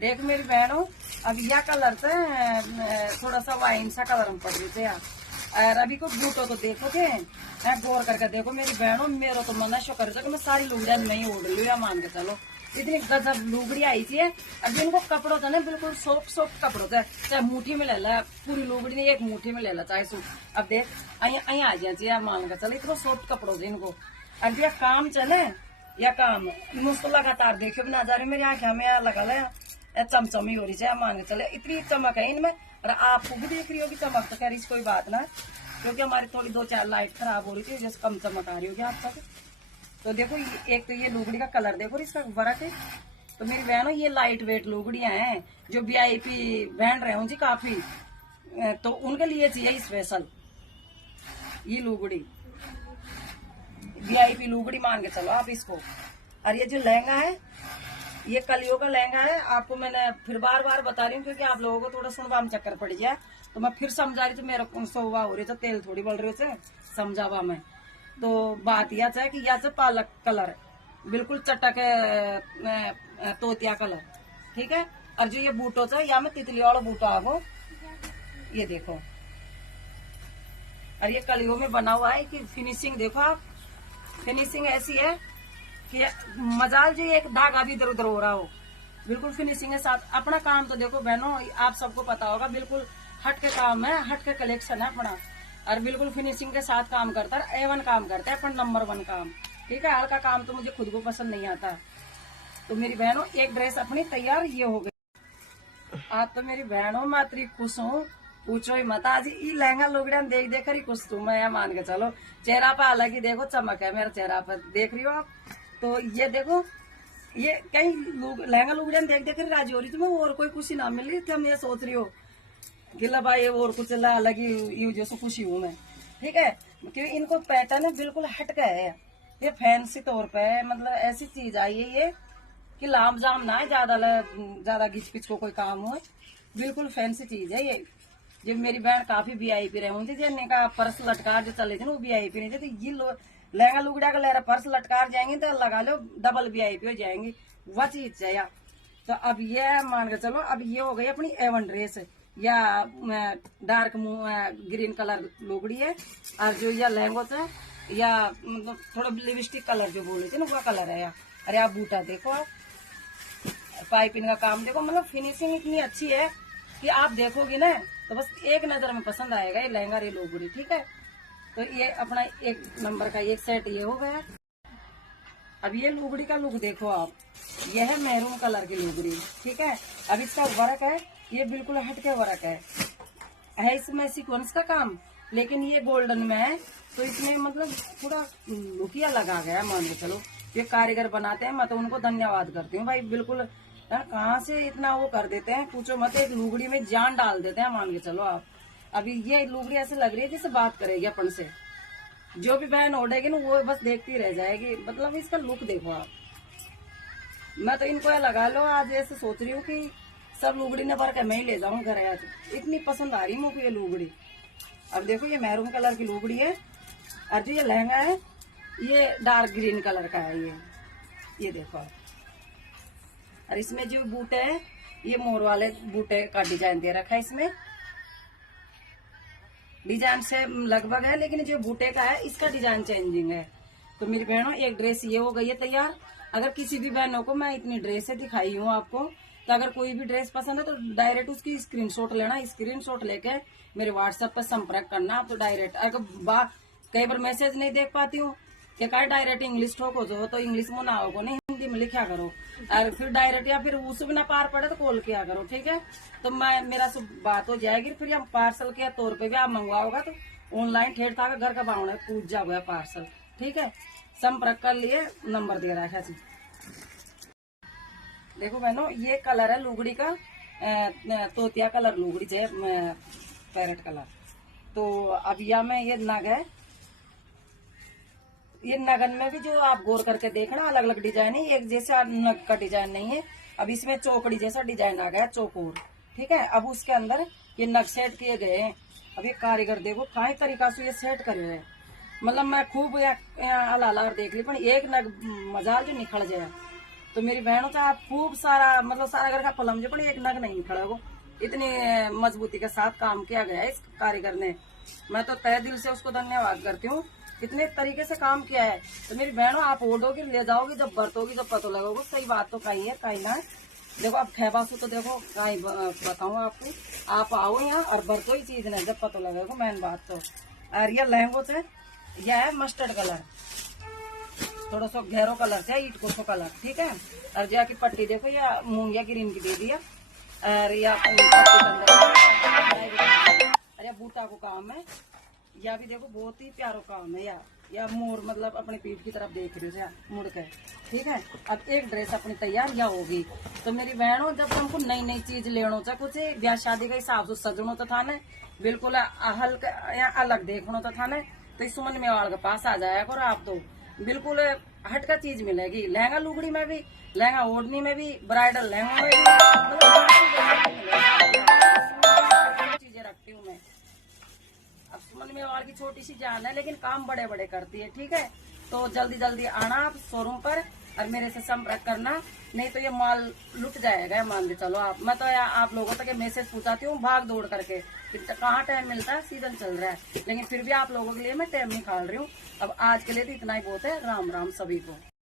देख मेरी बहनों, अब यह कलर से थोड़ा सा वाइन सा कलर में पड़ रही थे यार। और अभी को बूटो तो देखोगे, गौर करके देखो मेरी बहनों, मेरा तो मन शो कर मैं सारी लुगड़िया नहीं ओढ़ ली या मान के चलो। इतनी गजब लुगड़ी आई थी। अब जिनको कपड़ों था ना बिल्कुल सॉफ्ट कपड़ों थे, चाहे मुट्ठी में ले ला, पूरी लुगड़ी नहीं एक मुट्ठी में ले ला चाहे सूट। अब देख अं आ जाए मान के चलो, इतना सॉफ्ट कपड़ों थे इनको। अब यह काम चले या काम मुझको लगातार देखियो नजारे मेरी आंखें में लगा ला चमचमी हो रही है, मान के चले इतनी चमक है इनमें। और आपको भी देख रही होगी चमक, तो कह रही कोई बात ना, क्योंकि हमारी थोड़ी 2-4 लाइट खराब हो रही थी, जैसे कम चमक आ रही होगी आप तक। तो देखो एक तो ये लुगड़ी का कलर देखो, इसका फर्क है। तो मेरी बहनों ये लाइट वेट लुगड़ियां हैं, जो VIP पहन रहे हूँ जी काफी, तो उनके लिए चाहिए स्पेशल ये लुगड़ी, VIP लुगड़ी मान के चलो आप इसको। और ये जो लहंगा है, ये कलियों का लहंगा है। आपको मैंने फिर बार बार बता रही हूँ, क्योंकि आप लोगों को थोड़ा सुनवा में चक्कर पड़ जाए, तो मैं फिर समझा रही थी। मेरे को सोवा हो रही तो तेल थोड़ी बढ़ रही थे समझावा में। तो बात यह है कि यह पालक कलर बिल्कुल चटक तोतिया कलर, ठीक है। और जो ये बूटो है, या में तितली वाला बूटा आपको ये देखो, और ये कलियों में बना हुआ है कि फिनिशिंग देखो आप, फिनिशिंग ऐसी है कि मजाल जी एक धागा भी इधर उधर हो रहा हो, बिल्कुल फिनिशिंग के साथ। अपना काम तो देखो बहनों, आप सबको पता होगा, बिल्कुल हट के काम है, हट के कलेक्शन है अपना, और बिल्कुल फिनिशिंग के साथ काम करता है। A1 काम करता है अपन, नंबर 1 काम, ठीक है। हल्का काम तो मुझे खुद को पसंद नहीं आता। तो मेरी बहनों एक ड्रेस अपनी तैयार ये हो गई। आज तो मेरी बहनों मैं इतनी खुश हूँ, पूछो ही मत। आज ये लहंगा लुगड़िया देख देख कर ही खुश हूँ मैं, मान के चलो। चेहरा पे अलग ही देखो चमक है मेरा चेहरा पर, देख रही हो आप। तो ये देखो, ये कहीं लहंगा लुगड़िया देख देख कर राजी हो रही थी मैं, और कोई खुशी ना मिल रही थी। हम ये सोच रही हो गिला भाई और कुछ अलग ही जैसे खुशी हूँ मैं, ठीक है। क्योंकि इनको पैटर्न बिल्कुल हट गया है, ये फैंसी तौर पे मतलब ऐसी चीज आई है ये कि लाम जाम ना है, ज्यादा घिच पिच को कोई काम हो, बिल्कुल फैंसी चीज है ये। जब मेरी बहन काफी VIP रहे होंगे, जिन्हें का पर्स लटकार जो चले थे ना वो VIP नहीं थे, तो ये लहंगा लुगड़ा का लहरा पर्स लटकार जाएंगे तो लगा लो डबल VIP हो जाएंगी, वह चीज चाहिए। तो अब ये मान के चलो, अब ये हो गई अपनी A1 ड्रेस, या डार्क ग्रीन कलर लुगड़ी है। और जो या लहंगो से या मतलब थोड़ा लिपस्टिक कलर जो बोले थे ना वो कलर है। अरे आप बूटा देखो, आप पाइपिंग का काम देखो, मतलब फिनिशिंग इतनी अच्छी है कि आप देखोगी ना तो बस एक नजर में पसंद आएगा ये लहंगा रे लुगड़ी, ठीक है। तो ये अपना एक नंबर का एक सेट ये हो गया। अब ये लुगड़ी का लुक देखो आप, ये है मैरून कलर की लुगड़ी, ठीक है। अब इसका वर्क है, ये बिल्कुल हटके वर्क है इसमें सीक्वेंस का काम, लेकिन ये गोल्डन में है, तो इसमें मतलब थोड़ा लुकिया लगा गया मान के चलो। ये कारीगर बनाते हैं, मैं तो उनको धन्यवाद करती हूँ भाई, बिल्कुल कहाँ से इतना वो कर देते हैं, पूछो मत। एक लुगड़ी में जान डाल देते हैं मान के चलो आप। अभी ये लुगड़ी ऐसे लग रही है जैसे बात करेगी अपन से, जो भी बहन ओढ़ेगी ना वो बस देखती रह जाएगी। मतलब इसका लुक देखो आप, मैं तो इनको लगा लो आज ऐसे सोच रही हूँ कि सब लुगड़ी ने भर के मैं ही ले जाऊं घर, आज इतनी पसंद आ रही मुझे ये लुगड़ी। अब देखो ये मैरून कलर की लुगड़ी है, और जो ये लहंगा है ये डार्क ग्रीन कलर का है ये देखो। और इसमें जो बूटे हैं ये मोर वाले बूटे का डिजाइन दे रखा है, इसमें डिजाइन से लगभग है, लेकिन जो बूटे का है इसका डिजाइन चेंजिंग है। तो मेरी बहनों एक ड्रेस ये हो गई है तैयार। अगर किसी भी बहनों को मैं इतनी ड्रेसें दिखाई हूँ आपको, तो अगर कोई भी ड्रेस पसंद है तो डायरेक्ट उसकी स्क्रीनशॉट लेना, स्क्रीनशॉट लेके मेरे व्हाट्सएप पर संपर्क करना आप। तो डायरेक्ट अगर कई बार मैसेज नहीं देख पाती हूँ कि डायरेक्ट इंग्लिश ठोको तो इंग्लिश में ना हो, नहीं हिंदी में लिखा करो, और फिर डायरेक्ट या फिर उससे भी ना पार पड़े तो कॉल किया करो, ठीक है। तो मैं मेरा सब बात हो जाएगी, फिर हम पार्सल के तौर पे भी आप मंगवाओगा तो ऑनलाइन ठेठ था घर का बावड़ा पूछ जाओगे पार्सल, ठीक है। संपर्क कर लिए, नंबर दे रहा है जी। देखो बहनों ये कलर है लुगड़ी का, तोतिया कलर लुगड़ी है, पैरेट कलर। तो अब या में ये नग है, ये नगन में भी जो आप गौर करके देखना अलग अलग डिजाइन है, एक जैसा नग का डिजाइन नहीं है। अब इसमें चौकड़ी जैसा डिजाइन आ गया चौकोर, ठीक है। अब उसके अंदर ये नग सेट किए गए हैं। अब ये कारीगर देखो कई तरीका से ये सेट करे है, मतलब मैं खूब हलाला देख ली पर एक नग मजाल जो निकल जाए, तो मेरी बहनों का आप खूब सारा मतलब सारा घर का पलम जो पड़ी एक नग नहीं खड़ा वो, इतनी मजबूती के साथ काम किया गया है इस कारीगर ने। मैं तो तहे दिल से उसको धन्यवाद करती हूँ, इतने तरीके से काम किया है। तो मेरी बहनों आप ओढ़ोगी ले जाओगी, जब बरतोगी जब पता लगोगे सही बात तो कहीं है कहीं ना है। देखो अब खेबासू तो देखो कहीं बताऊँ आपको, आप आओ यहाँ और बरतो ही चीज नहीं जब पता लगेगा मेन बात तो। और ये लहंगो से यह है मस्टर्ड कलर, थोड़ा सा गहरो कलर से ईट को कलर, ठीक है। और जाके पट्टी देखो या मूंगिया ग्रीन की दे दिया, और या अरे बूटा को काम है, या भी देखो बहुत ही प्यारो काम है। या मोर मतलब अपने पीठ की तरफ देख रहे हो मुड़ के, ठीक है। अब एक ड्रेस अपनी तैयार या होगी। तो मेरी बहनों जब तुमको नई नई चीज लेनो चाहे कुछ ब्याह शादी के हिसाब से सजनो तो था न, बिल्कुल हल्का या अलग देखनो तो था न, तो इस सुमन मेवाड़ के पास आ जाया करो आप। तो बिल्कुल हट का चीज मिलेगी, लहंगा लुगड़ी में भी, लहंगा ओढ़नी में भी, ब्राइडल लहंगा में भी चीजें रखती हूँ मैं। अब सुमन मेवाड़ की छोटी सी जान है लेकिन काम बड़े बड़े करती है, ठीक है। तो जल्दी जल्दी आना आप शोरूम पर और मेरे से संपर्क करना, नहीं तो ये माल लुट जाएगा मान के चलो आप। मैं तो आप लोगों तक मैसेज पूछाती हूँ भाग दौड़ करके, कहाँ टाइम मिलता है, सीजन चल रहा है, लेकिन फिर भी आप लोगों के लिए मैं टाइम निकाल रही हूँ। अब आज के लिए तो इतना ही बहुत है। राम राम सभी को।